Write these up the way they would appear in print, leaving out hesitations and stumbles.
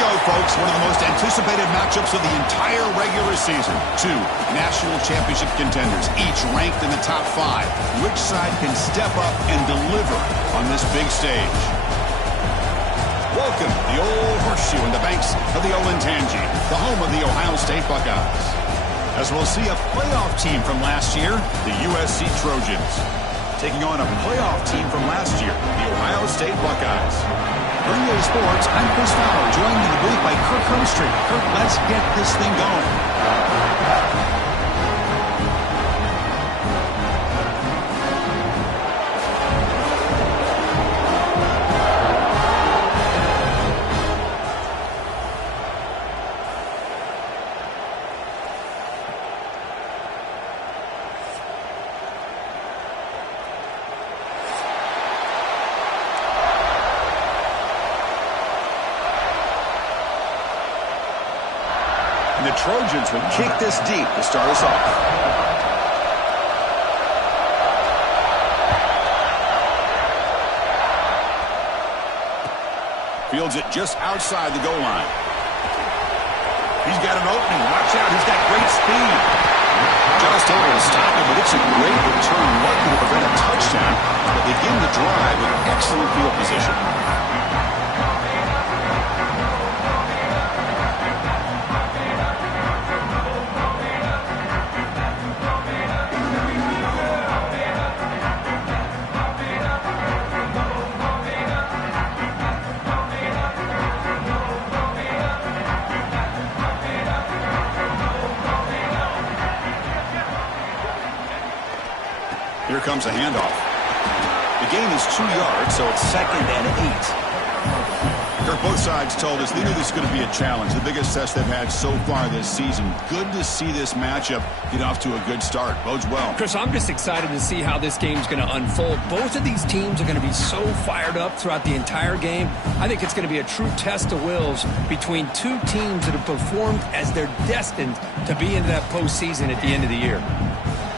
go, folks. One of the most anticipated matchups of the entire regular season. Two national championship contenders, each ranked in the top 5. Which side can step up and deliver on this big stage? Welcome to the old horseshoe in the banks of the Olentangy, the home of the Ohio State Buckeyes. As we'll see a playoff team from last year, the USC Trojans, taking on a playoff team from last year, the Ohio State Buckeyes. For EA Sports, I'm Chris Fowler, joined in the booth by Kirk Humstreet. Kirk, let's get this thing going. The Trojans would kick this deep to start us off. Fields it just outside the goal line. He's got an opening. Watch out. He's got great speed. Just able to stop it, but it's a great return. Likely to prevent a touchdown, but begin the drive with excellent field position. Here comes a handoff. The gain is 2 yards, so it's 2nd and 8. Kirk, both sides told us they knew this was going to be a challenge, the biggest test they've had so far this season. Good to see this matchup get off to a good start. Bodes well. Chris, I'm just excited to see how this game's going to unfold. Both of these teams are going to be so fired up throughout the entire game. I think it's going to be a true test of wills between two teams that have performed as they're destined to be into that postseason at the end of the year.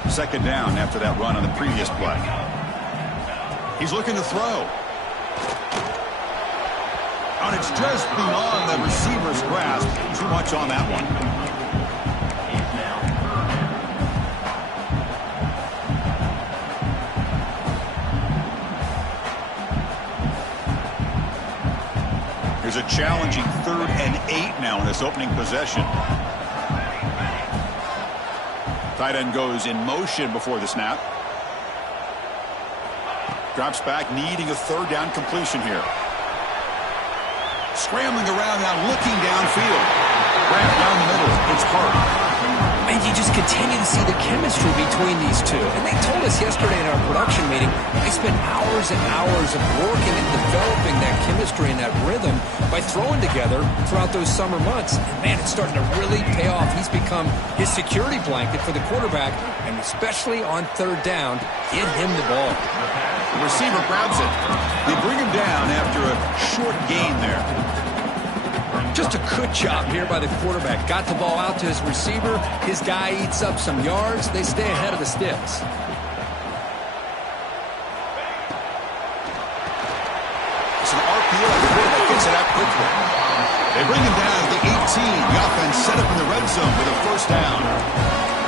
2nd down after that run on the previous play. He's looking to throw. And it's just beyond the receiver's grasp. Too much on that one. Here's a challenging 3rd and 8 now in this opening possession. Tight end goes in motion before the snap. Drops back, needing a 3rd down completion here. Scrambling around now, looking downfield. Wrapped down the middle. It's hard. And you just continue to see the chemistry between these two. And they told us yesterday in our production meeting, they spent hours and hours of working and developing that chemistry and that rhythm by throwing together throughout those summer months. And, man, it's starting to really pay off. He's become his security blanket for the quarterback, and especially on 3rd down, get him the ball. The receiver grabs it. They bring him down after a short gain there. Just a good job here by the quarterback. Got the ball out to his receiver. His guy eats up some yards. They stay ahead of the sticks. It's an RPO. The quarterback gets it out quickly. They bring him down to the 18. The offense set up in the red zone with a 1st down.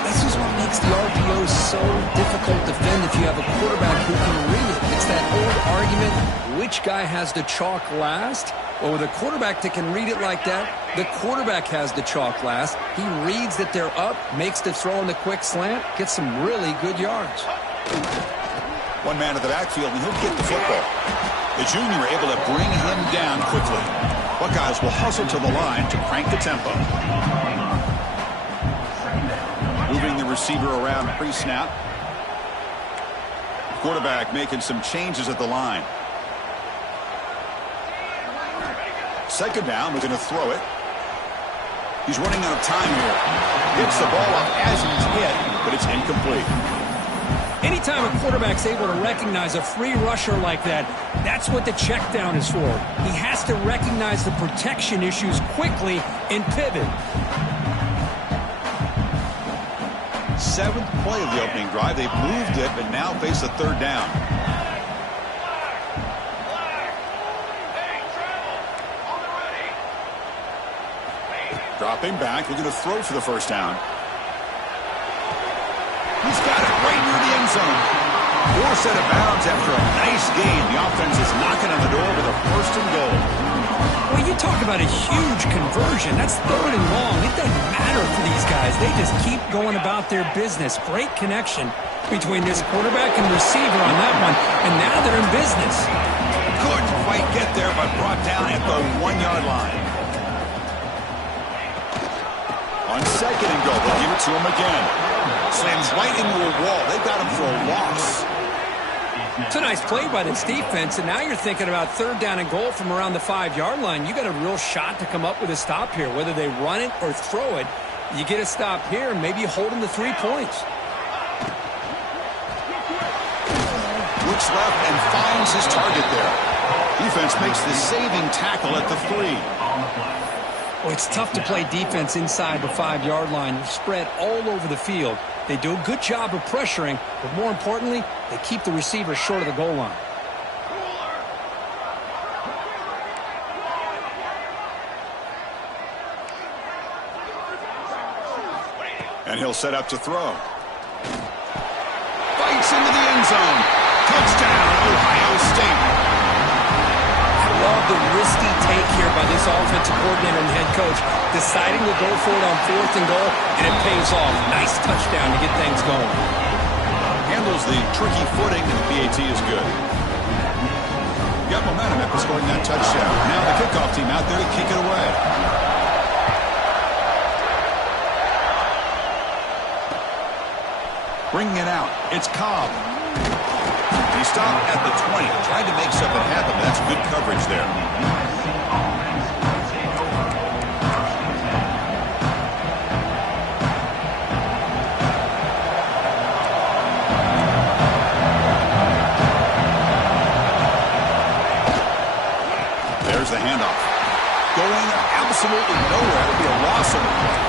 This is what makes the RPO so difficult to defend if you have a quarterback who can read it. It's that old argument, which guy has the chalk last? Well, with a quarterback that can read it like that, the quarterback has the chalk last. He reads that they're up, makes the throw in the quick slant, gets some really good yards. One man at the backfield, and he'll get the football. The junior able to bring him down quickly. Buckeyes will hustle to the line to crank the tempo. Moving the receiver around pre-snap. Quarterback making some changes at the line. 2nd down, we're going to throw it. He's running out of time here. Hits the ball up as he's hit, but it's incomplete. Anytime a quarterback's able to recognize a free rusher like that, that's what the check down is for. He has to recognize the protection issues quickly and pivot. 7th play of the opening drive. They've moved it, but now face a 3rd down. Dropping back, looking to throw for the first down. He's got it right near the end zone. Forced out of bounds after a nice gain. The offense is knocking on the door with a first and goal. Well, you talk about a huge conversion. That's 3rd and long. It doesn't matter for these guys. They just keep going about their business. Great connection between this quarterback and receiver on that one, and now they're in business. Couldn't quite get there, but brought down at the 1-yard line. On 2nd and goal, they'll give it to him again. Slams right into a wall. They got him for a loss. It's a nice play by this defense, and now you're thinking about 3rd down and goal from around the 5-yard line. You got a real shot to come up with a stop here. Whether they run it or throw it, you get a stop here, and maybe you hold them to 3 points. Looks left and finds his target there. Defense makes the saving tackle at the 3. Well, it's tough to play defense inside the 5-yard line. You're spread all over the field. They do a good job of pressuring, but more importantly, they keep the receiver short of the goal line. And he'll set up to throw. Bites into the end zone. Touchdown, Ohio State. Love the risky take here by this offensive coordinator and head coach, deciding to go for it on 4th and goal, and it pays off. Nice touchdown to get things going. Handles the tricky footing, and the PAT is good. Got momentum after scoring that touchdown. Now the kickoff team out there to kick it away. Bringing it out, it's Cobb. He stopped at the 20, tried to make something happen, but that's good coverage there. There's the handoff. Going absolutely nowhere. It'll be a loss of the play.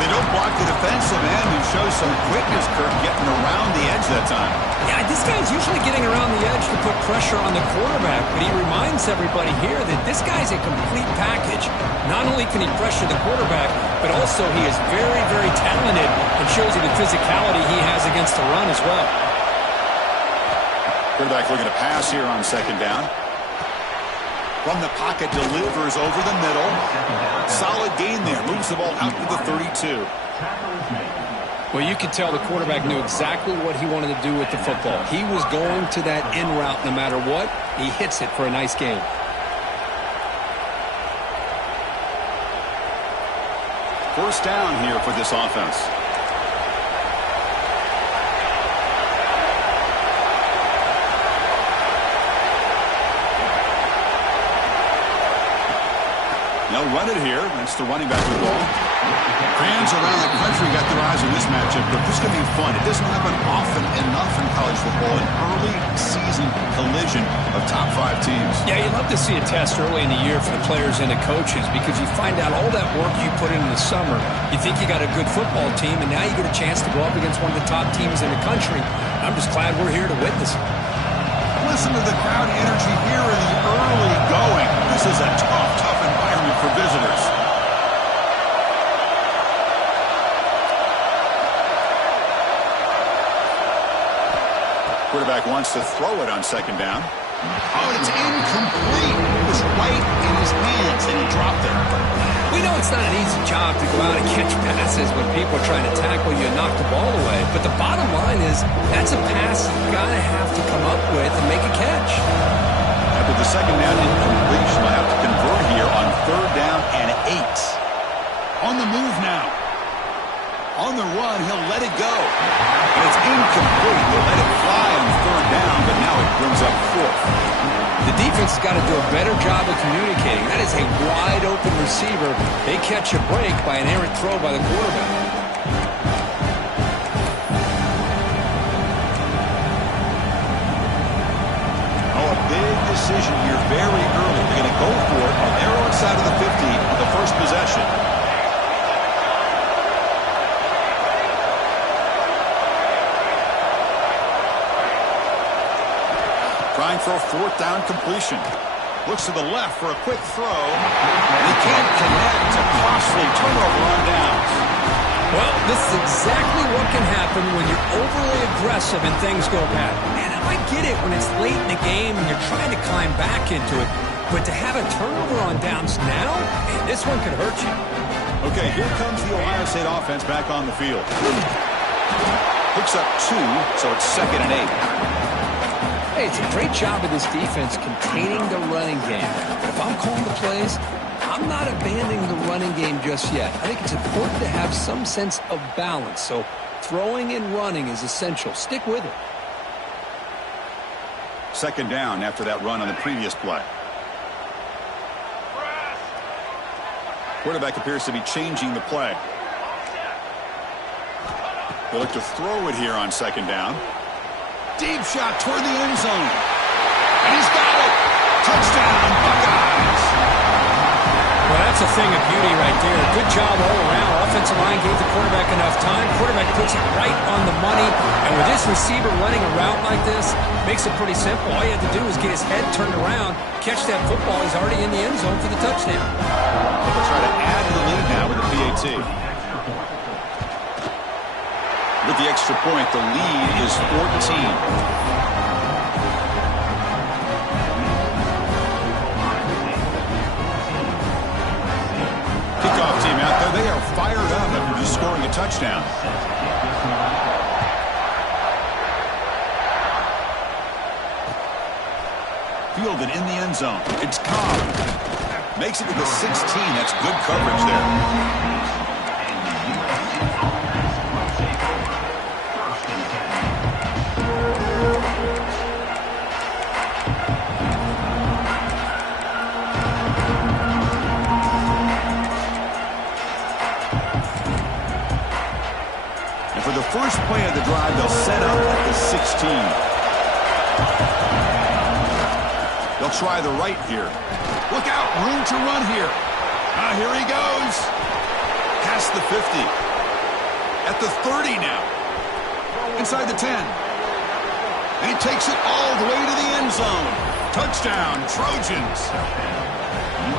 They don't block the defensive end, who shows some quickness, Kirk, getting around the edge that time. Yeah, this guy's usually getting around the edge to put pressure on the quarterback, but he reminds everybody here that this guy's a complete package. Not only can he pressure the quarterback, but also he is very, very talented and shows you the physicality he has against the run as well. Quarterback looking to pass here on 2nd down. From the pocket, delivers over the middle. Solid gain there. Moves the ball out to the 32. Well, you could tell the quarterback knew exactly what he wanted to do with the football. He was going to that in route no matter what. He hits it for a nice gain. First down here for this offense. They'll run it here. That's the running back of the ball. Fans around the country got their eyes on this matchup, but this is going to be fun. It doesn't happen often enough in college football, an early season collision of top 5 teams. Yeah, you love to see a test early in the year for the players and the coaches because you find out all that work you put in the summer. You think you got a good football team, and now you get a chance to go up against one of the top teams in the country. I'm just glad we're here to witness it. Listen to the crowd energy here in the early going. This is a tough, tough environment for visitors. Quarterback wants to throw it on 2nd down. Oh, it's incomplete. It was right in his hands, and he dropped it. We know it's not an easy job to go out and catch passes when people are trying to tackle you and knock the ball away. But the bottom line is that's a pass you've got to have to come up with and make a catch. After the 2nd down incompletion, they'll have to convert here on 3rd down and 8. On the move now. On the run, he'll let it go. And it's incomplete. They let it fly on 3rd down, but now it brings up 4th. The defense has got to do a better job of communicating. That is a wide-open receiver. They catch a break by an errant throw by the quarterback. Oh, a big decision here very early. They're going to go for it on their own side of the 50 on the first possession. Trying for a 4th down completion. Looks to the left for a quick throw. And he can't connect. A costly turnover on downs. Well, this is exactly what can happen when you're overly aggressive and things go bad. And I get it when it's late in the game and you're trying to climb back into it. But to have a turnover on downs now, man, this one could hurt you. Okay, here comes the Ohio State offense back on the field. Picks up 2, so it's 2nd and 8. Hey, it's a great job of this defense containing the running game. If I'm calling the plays, I'm not abandoning the running game just yet. I think it's important to have some sense of balance. So throwing and running is essential. Stick with it. 2nd down after that run on the previous play. Quarterback appears to be changing the play. They look to throw it here on 2nd down. Deep shot toward the end zone. And he's got it. Touchdown, Buckeyes. Well, that's a thing of beauty right there. Good job all around. Offensive line gave the quarterback enough time. Quarterback puts it right on the money. And with this receiver running a route like this, makes it pretty simple. All you have to do is get his head turned around, catch that football. He's already in the end zone for the touchdown. They'll try to add to the lead now with the PAT. With the extra point, the lead is 14. Kickoff team out there. They are fired up after just scoring a touchdown. Fielded in the end zone. It's Cobb. Makes it to the 16. That's good coverage there. And for the first play of the drive, they'll set up at the 16. They'll try the right here. Look out, room to run here. Here he goes. Past the 50. At the 30 now. Inside the 10. And he takes it all the way to the end zone. Touchdown, Trojans.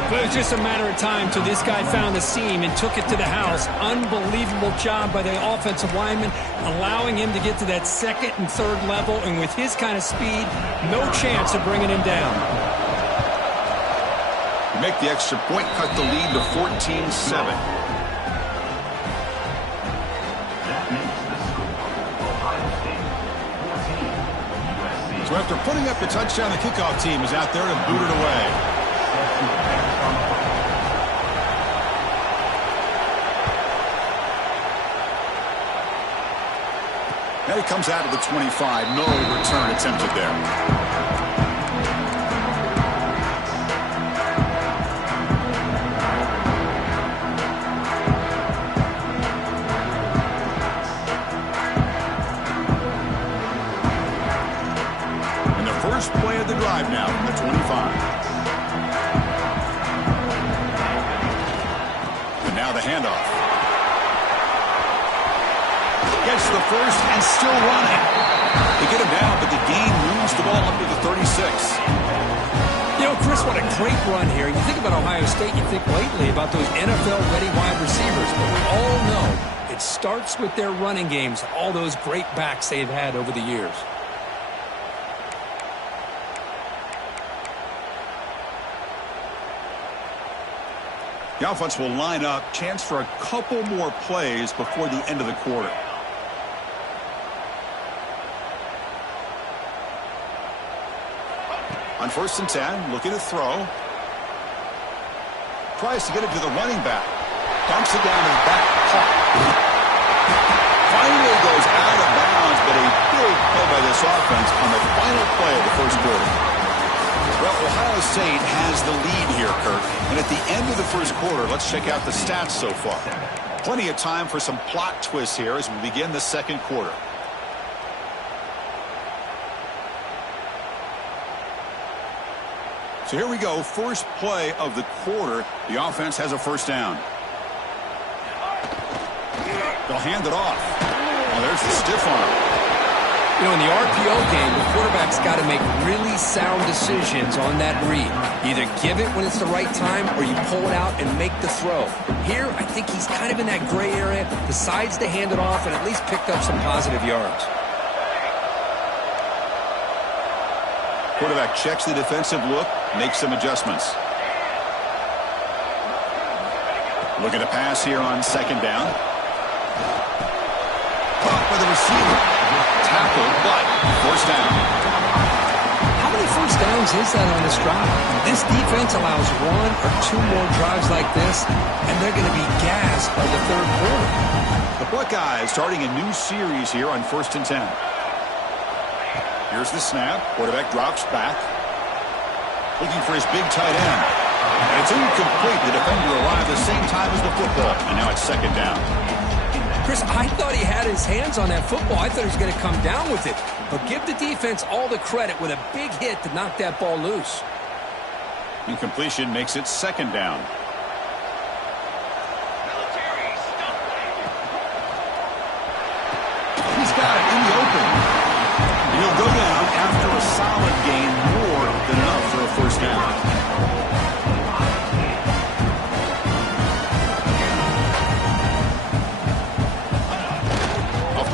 But it was just a matter of time till this guy found the seam and took it to the house. Unbelievable job by the offensive lineman, allowing him to get to that 2nd and 3rd level. And with his kind of speed, no chance of bringing him down. Make the extra point, cut the lead to 14-7. So after putting up the touchdown, the kickoff team is out there to boot it away. And he comes out of the 25. No return attempted there. Play of the drive now from the 25. And now the handoff. Gets the first and still running. They get him down, but the gain moves the ball up to the 36. You know, Chris, what a great run here. You think about Ohio State, you think lately about those NFL-ready wide receivers, but we all know it starts with their running games, all those great backs they've had over the years. The offense will line up. Chance for a couple more plays before the end of the quarter. On 1st and 10, looking to throw. Tries to get it to the running back. Dumps it down to the back. Finally goes out of bounds, but a big play by this offense on the final play of the 1st quarter. Well, Ohio State has the lead here, Kurt. And at the end of the 1st quarter, let's check out the stats so far. Plenty of time for some plot twists here as we begin the 2nd quarter. So here we go, first play of the quarter. The offense has a 1st down. They'll hand it off. Oh, there's the stiff arm. You know, in the RPO game, the quarterback's got to make really sound decisions on that read. Either give it when it's the right time or you pull it out and make the throw. Here, I think he's kind of in that gray area, decides to hand it off and at least picked up some positive yards. Quarterback checks the defensive look, makes some adjustments. Look at a pass here on second down. Caught by the receiver. Tackled, but first down. How many first downs is that on this drive? This defense allows one or two more drives like this, and they're going to be gassed by the third quarter. The Buckeyes starting a new series here on 1st and 10. Here's the snap. Quarterback drops back. Looking for his big tight end. And it's incomplete. The defender arrived the same time as the football. And now it's second down. Chris, I thought he had his hands on that football. I thought he was going to come down with it. But give the defense all the credit with a big hit to knock that ball loose. Incompletion makes it second down. He's got it in the open. He'll go down after a solid gain, more than enough for a first down.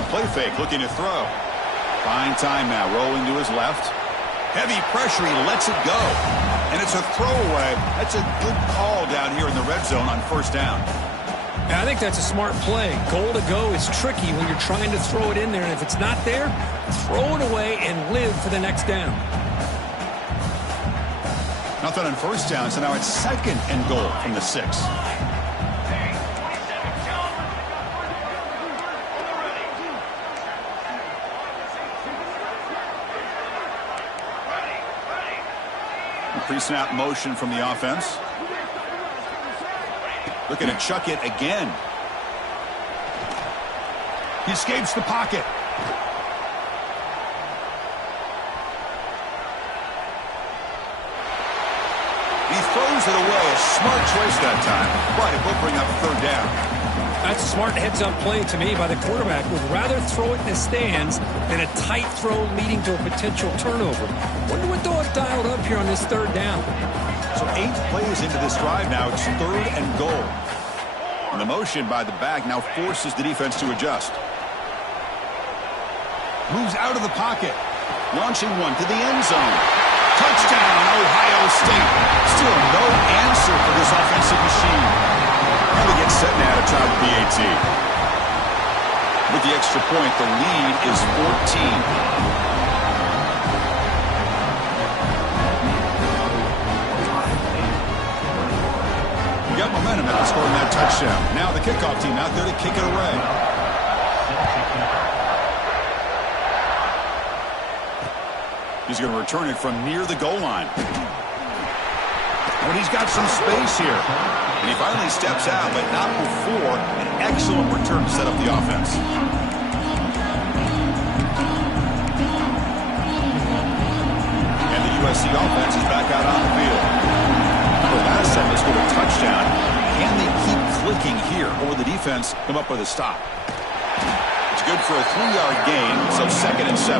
Play fake, looking to throw. Fine time now, rolling to his left. Heavy pressure, he lets it go. And it's a throwaway. That's a good call down here in the red zone on first down. I think that's a smart play. Goal to go is tricky when you're trying to throw it in there. And if it's not there, throw it away and live for the next down. Nothing on first down, so now it's second and goal from the 6. Pre-snap motion from the offense. Looking to chuck it again. He escapes the pocket. He throws it away. A smart choice that time, but it will bring up third down. That's a smart heads-up play to me by the quarterback. Would rather throw it in the stands than a tight throw leading to a potential turnover. Wonder what they'll have dialed up here on this third down. So 8 plays into this drive now. It's third and goal. And the motion by the back now forces the defense to adjust. Moves out of the pocket. Launching one to the end zone. Touchdown, Ohio State. Still no answer for this offensive machine. And we get set now to try the PAT. With the extra point, the lead is 14. We got momentum now scoring that touchdown. Now the kickoff team out there to kick it away. He's going to return it from near the goal line. But he's got some space here. And he finally steps out, but not before an excellent return to set up the offense. And the USC offense is back out on the field. The last time they scored a touchdown. Can they keep clicking here, or will the defense come up with a stop? It's good for a 3-yard gain, so 2nd and 7.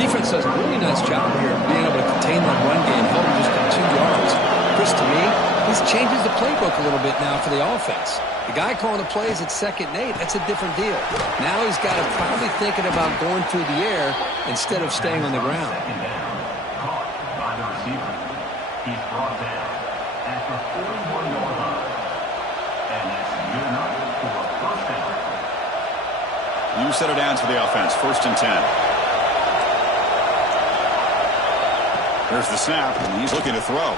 Defense does a really nice job here of being able to contain that run game, held him just to 2 yards. Chris, to me, this changes the playbook a little bit now for the offense. The guy calling the plays at 2nd and 8, that's a different deal. Now he's got to probably thinking about going through the air instead of staying on the ground. Caught by the receiver. He's brought down at the 41-yard line. And that's good enough for a first down. You set it down to the offense, 1st and 10. There's the snap, and he's looking to throw.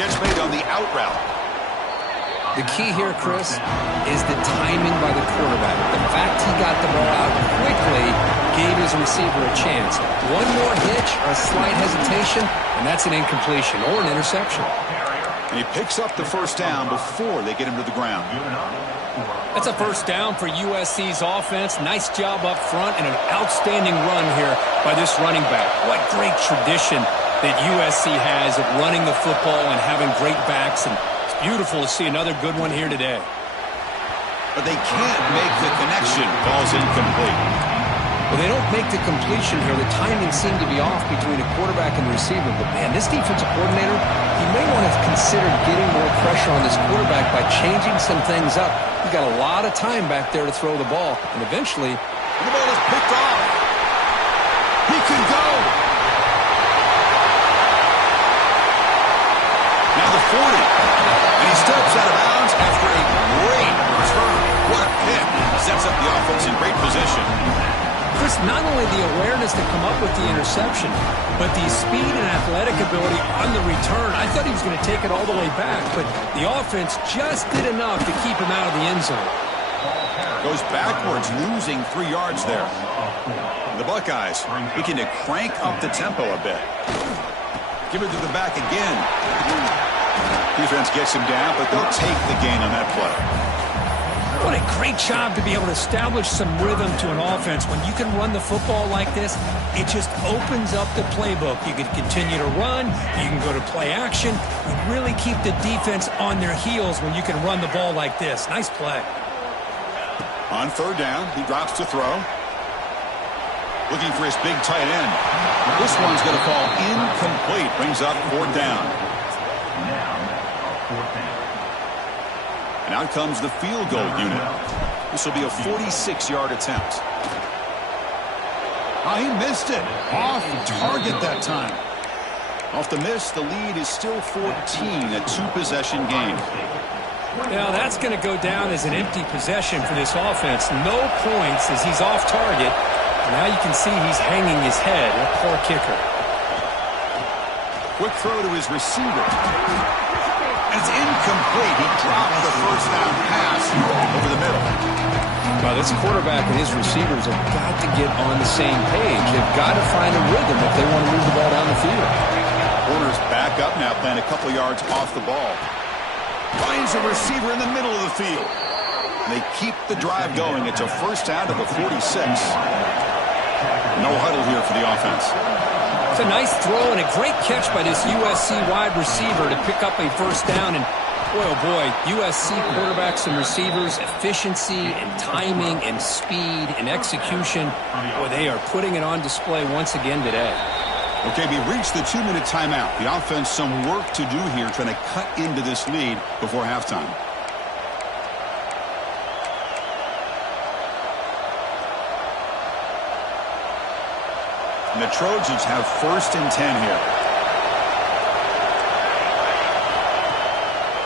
Catch made on the out route. The key here, Chris, is the timing by the quarterback. The fact he got the ball out quickly gave his receiver a chance. One more hitch or a slight hesitation, and that's an incompletion or an interception. And he picks up the first down before they get him to the ground. That's a first down for USC's offense. Nice job up front and an outstanding run here by this running back. What great tradition that USC has of running the football and having great backs, and it's beautiful to see another good one here today. But they can't make the connection. Ball's incomplete. Well, they don't make the completion here. The timing seemed to be off between a quarterback and the receiver. But, man, this defensive coordinator, he may want to consider getting more pressure on this quarterback by changing some things up. He's got a lot of time back there to throw the ball. And eventually, the ball is picked off. He can go. Now the 40. And he steps out of bounds after a great return. What a pick. Sets up the offense in great position. Chris, not only the awareness to come up with the interception, but the speed and athletic ability on the return. I thought he was going to take it all the way back, but the offense just did enough to keep him out of the end zone. Goes backwards, losing 3 yards there. The Buckeyes looking to crank up the tempo a bit. Give it to the back again. Defense gets him down, but they'll take the gain on that play. What a great job to be able to establish some rhythm to an offense. When you can run the football like this, it just opens up the playbook. You can continue to run. You can go to play action. You really keep the defense on their heels when you can run the ball like this. Nice play. On 3rd down, he drops to throw. Looking for his big tight end. This one's going to fall incomplete. Brings up 4th down. And out comes the field goal unit. This will be a 46-yard attempt. Oh, he missed it. Off target that time. Off the miss, the lead is still 14, a 2-possession game. Now that's going to go down as an empty possession for this offense. No points as he's off target. And now you can see he's hanging his head. A poor kicker. Quick throw to his receiver. And it's incomplete. He dropped the 1st down pass over the middle. Well, this quarterback and his receivers have got to get on the same page. They've got to find a rhythm if they want to move the ball down the field. Corners back up now, playing a couple yards off the ball. Finds a receiver in the middle of the field. They keep the drive going. It's a 1st down to the 46. No huddle here for the offense. It's a nice throw and a great catch by this USC wide receiver to pick up a 1st down. And boy, oh boy, USC quarterbacks and receivers, efficiency and timing and speed and execution. Boy, they are putting it on display once again today. Okay, we reached the 2-minute timeout. The offense some work to do here, trying to cut into this lead before halftime. And the Trojans have 1st and 10 here.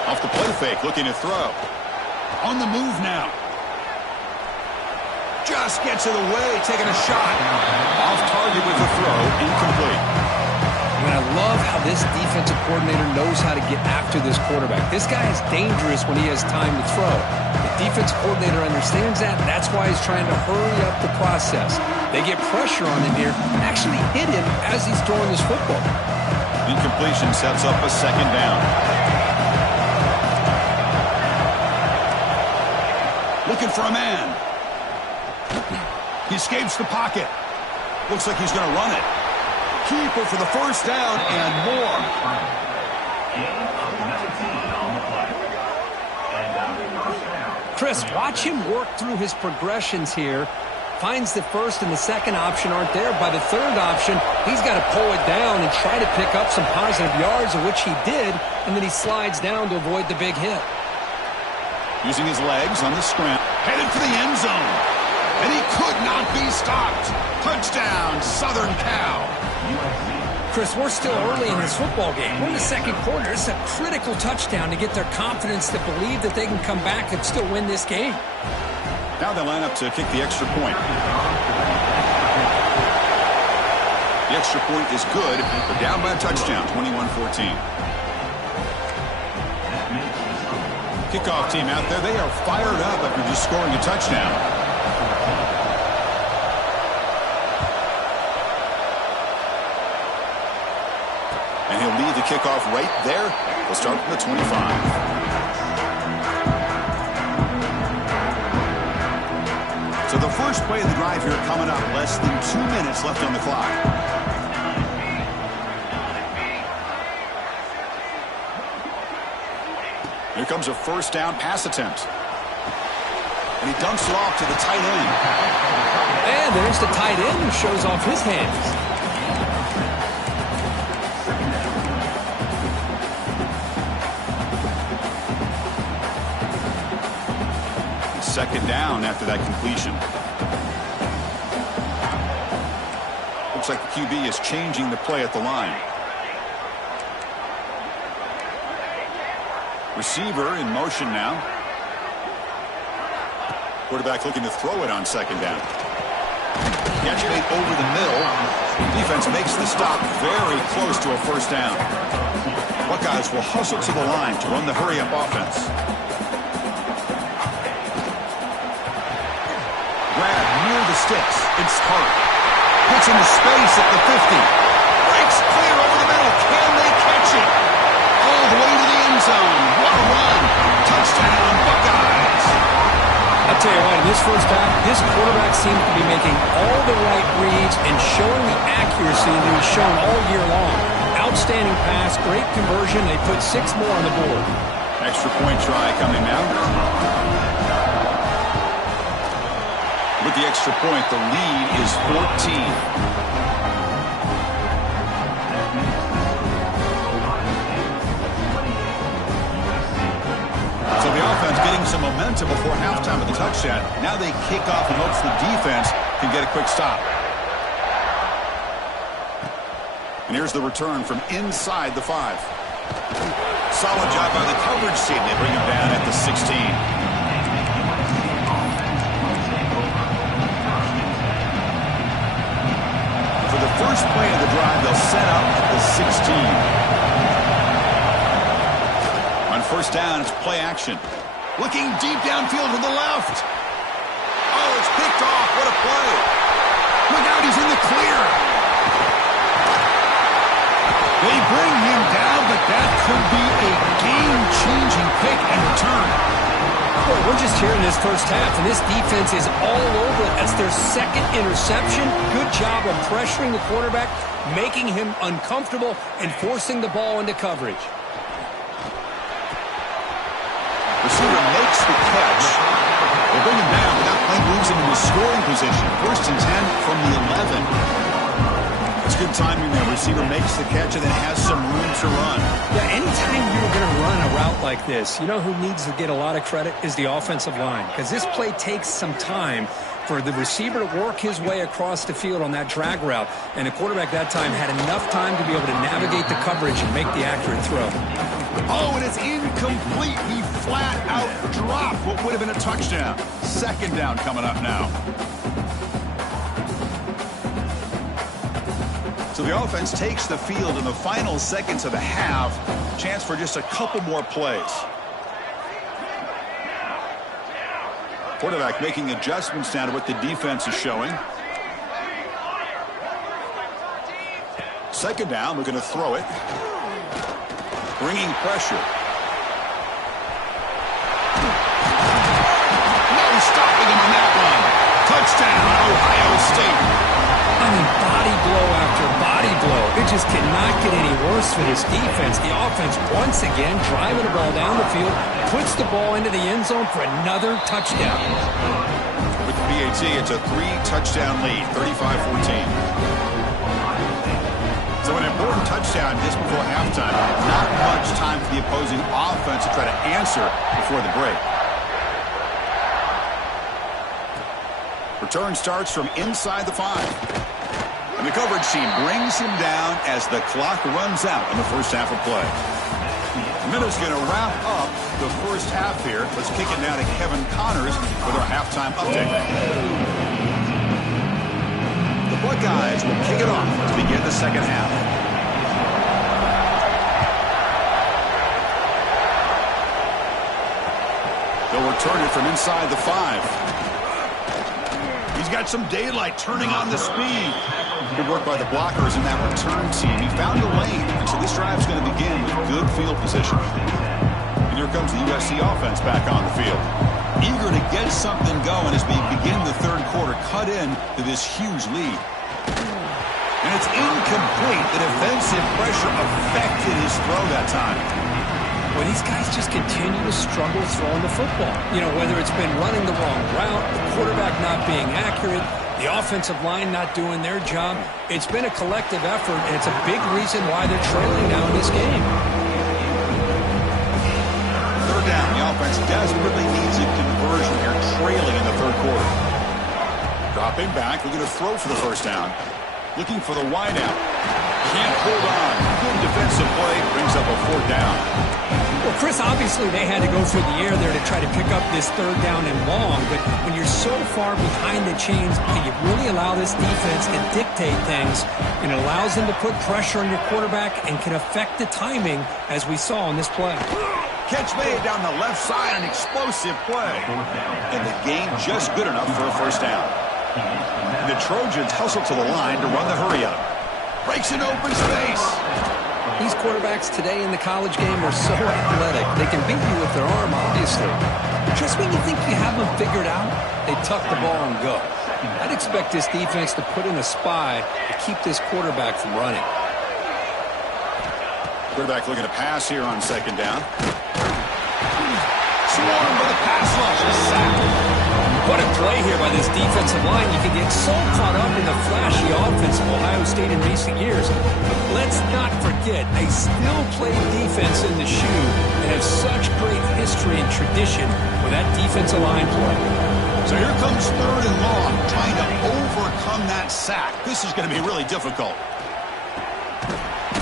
Off the play fake, looking to throw. On the move now. Just gets it away, taking a shot. Off target with the throw, incomplete. And I love how this defensive coordinator knows how to get after this quarterback. This guy is dangerous when he has time to throw. The defensive coordinator understands that. That's why he's trying to hurry up the process. They get pressure on him here, actually hit him as he's throwing this football. Incompletion sets up a 2nd down. Looking for a man. He escapes the pocket. Looks like he's going to run it. Keeper for the 1st down and more. Chris, watch him work through his progressions here. Finds the 1st and the 2nd option aren't there. By the 3rd option, he's got to pull it down and try to pick up some positive yards, of which he did, and then he slides down to avoid the big hit. Using his legs on the scramble. Headed for the end zone. And he could not be stopped. Touchdown, Southern Cal. Chris, we're still early in this football game. We're in the 2nd quarter. It's a critical touchdown to get their confidence to believe that they can come back and still win this game. Now they line up to kick the extra point. The extra point is good. They're down by a touchdown, 21-14. Kickoff team out there. They are fired up after just scoring a touchdown. And he'll lead the kickoff right there. We'll start from the 25. So the first play of the drive here coming up. Less than 2 minutes left on the clock. Here comes a 1st down pass attempt. And he dumps it off to the tight end. And there's the tight end who shows off his hands. Second down after that completion. Looks like the QB is changing the play at the line. Receiver in motion now. Quarterback looking to throw it on second down. Catch made over the middle. Defense makes the stop very close to a first down. Buckeyes will hustle to the line to run the hurry-up offense. Grab near the sticks. It's Hart. Puts into space at the 50. Breaks clear over the middle. Can they catch it? All the way to the end zone. What a run. Touchdown, Buckeyes. I'll tell you what, in this first half, this quarterback seems to be making all the right reads and showing the accuracy that he's shown all year long. Outstanding pass, great conversion. They put 6 more on the board. Extra point try coming now. With the extra point, the lead is 14. So the offense getting some momentum before halftime of the touchdown. Now they kick off and hopes the defense can get a quick stop. And here's the return from inside the 5. Solid job by the coverage team. They bring him down at the 16. For the first play of the drive, they'll set up at the 16. First down, it's play action. Looking deep downfield to the left. Oh, it's picked off. What a play. Look out, he's in the clear. They bring him down, but that could be a game-changing pick and return. Boy, we're just here in this first half, and this defense is all over it. That's their second interception. Good job of pressuring the quarterback, making him uncomfortable, and forcing the ball into coverage. Receiver makes the catch. They bring him down, but that play moves him into scoring position. First and 10 from the 11. It's good timing there. Receiver makes the catch and then has some room to run. Yeah, anytime you're going to run a route like this, you know who needs to get a lot of credit is the offensive line. Because this play takes some time for the receiver to work his way across the field on that drag route. And the quarterback that time had enough time to be able to navigate the coverage and make the accurate throw. Oh, and it's incomplete. He flat out dropped what would have been a touchdown. Second down coming up now. So the offense takes the field in the final seconds of the half. Chance for just a couple more plays. Quarterback making adjustments now to what the defense is showing. Second down, we're going to throw it. Bringing pressure. No stopping him on that one. Touchdown, Ohio State. I mean, body blow after body blow. It just cannot get any worse for this defense. The offense, once again, driving the ball down the field, puts the ball into the end zone for another touchdown. With the PAT, it's a 3-touchdown lead, 35-14. So an important touchdown just before halftime. Not much time for the opposing offense to try to answer before the break. Return starts from inside the 5. And the coverage team brings him down as the clock runs out in the first half of play. Minutes going to wrap up the first half here. Let's kick it down to Kevin Connors with our halftime update. The Buckeyes will kick it off to begin the second half. They'll return it from inside the 5. He's got some daylight turning on the speed. Good work by the blockers in that return team. He found a lane, and so this drive is going to begin with good field position. And here comes the USC offense back on the field. Eager to get something going as we begin the third quarter, cut in to this huge lead. And it's incomplete. The defensive pressure affected his throw that time. Well, these guys just continue to struggle throwing the football. You know, whether it's been running the wrong route, the quarterback not being accurate, the offensive line not doing their job. It's been a collective effort, and it's a big reason why they're trailing now in this game. Third down, the offense desperately needs a conversion here, trailing in the third quarter. Dropping back, looking to throw for the first down. Looking for the wideout. Can't hold on. Good defensive play, brings up a fourth down. Well, Chris, obviously they had to go through the air there to try to pick up this third down and long, but when you're so far behind the chains, you really allow this defense to dictate things, and it allows them to put pressure on your quarterback and can affect the timing, as we saw in this play. Catch made down the left side, an explosive play. And the gain just good enough for a first down. The Trojans hustle to the line to run the hurry-up. Breaks an open space. These quarterbacks today in the college game are so athletic. They can beat you with their arm, obviously. But just when you think you have them figured out, they tuck the ball and go. I'd expect this defense to put in a spy to keep this quarterback from running. Quarterback looking to pass here on second down. Swarmed by the pass rush. Sacked. What a play here by this defensive line. You can get so caught up in the flashy offense of Ohio State in recent years. But let's not forget, they still play defense in the shoe and have such great history and tradition with that defensive line play. So here comes third and long, trying to overcome that sack. This is going to be really difficult.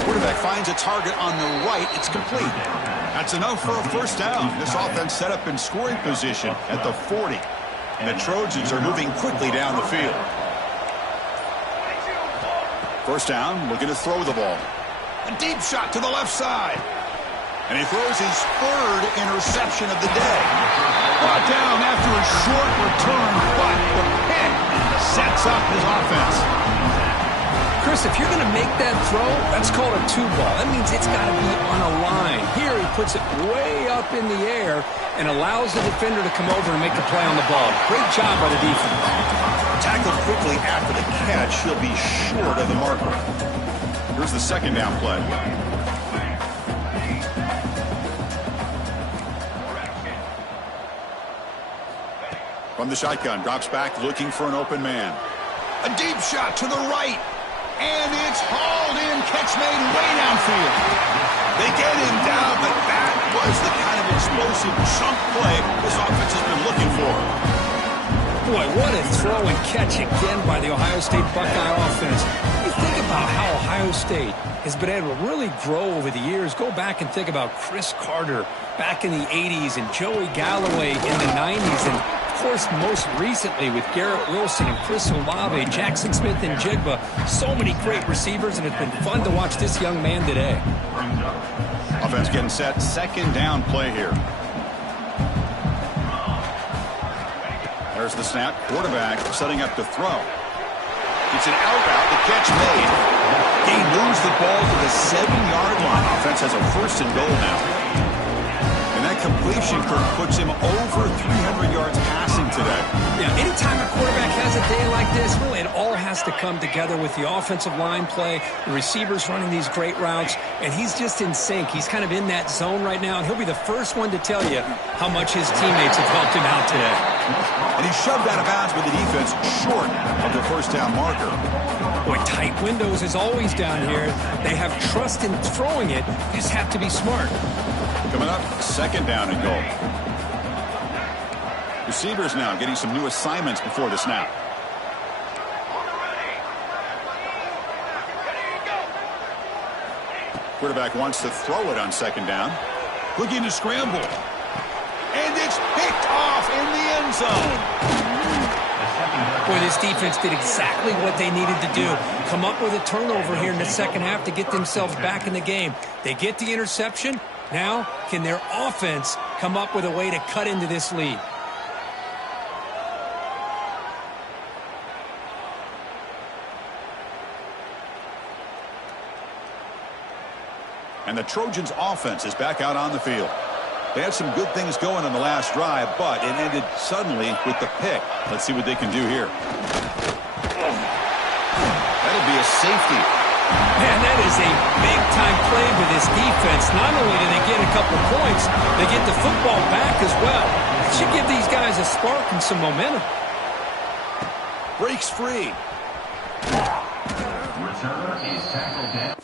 Quarterback finds a target on the right. It's complete. That's enough for a first down. This offense set up in scoring position at the 40. And the Trojans are moving quickly down the field. First down, looking to throw the ball. A deep shot to the left side. And he throws his third interception of the day. Brought down after a short return, but the pick sets up his offense. Chris, if you're going to make that throw, that's called a two ball. That means it's got to be on a line. Here he puts it way up in the air and allows the defender to come over and make the play on the ball. Great job by the defense. Tackled quickly after the catch. He'll be short of the marker. Here's the second down play. From the shotgun, drops back looking for an open man. A deep shot to the right. And it's hauled in, catch made way downfield. They get him down, but that was the kind of explosive chunk play this offense has been looking for. Boy, what a throw and catch again by the Ohio State Buckeye offense. You think about how Ohio State has been able to really grow over the years. Go back and think about Chris Carter back in the 80s and Joey Galloway in the 90s, and of course, most recently with Garrett Wilson and Chris Olave, Jackson Smith and Jigba. So many great receivers, and it's been fun to watch this young man today. Offense getting set. Second down play here. There's the snap. Quarterback setting up to throw. It's an out route. The catch made. He moves the ball to the 7-yard line. Offense has a first and goal now. And that completion puts him over 300 yards passing today. Yeah, anytime a quarterback has a day like this, really it all has to come together with the offensive line play, the receivers running these great routes, and he's just in sync. He's kind of in that zone right now, and he'll be the first one to tell you how much his teammates have helped him out today. And he shoved out of bounds with the defense short of the first down marker. Boy, tight windows is always down here. They have trust in throwing it. You just have to be smart. Coming up, second down and goal. Receivers now getting some new assignments before the snap. Quarterback wants to throw it on second down. Looking to scramble. And it's picked off in the end zone. Boy, this defense did exactly what they needed to do. Come up with a turnover here in the second half to get themselves back in the game. They get the interception. Now, can their offense come up with a way to cut into this lead? And the Trojans' offense is back out on the field. They had some good things going on the last drive, but it ended suddenly with the pick. Let's see what they can do here. That'll be a safety. Man, that is a big-time play for this defense. Not only do they get a couple points, they get the football back as well. It should give these guys a spark and some momentum. breaks free. Returner is tackled down.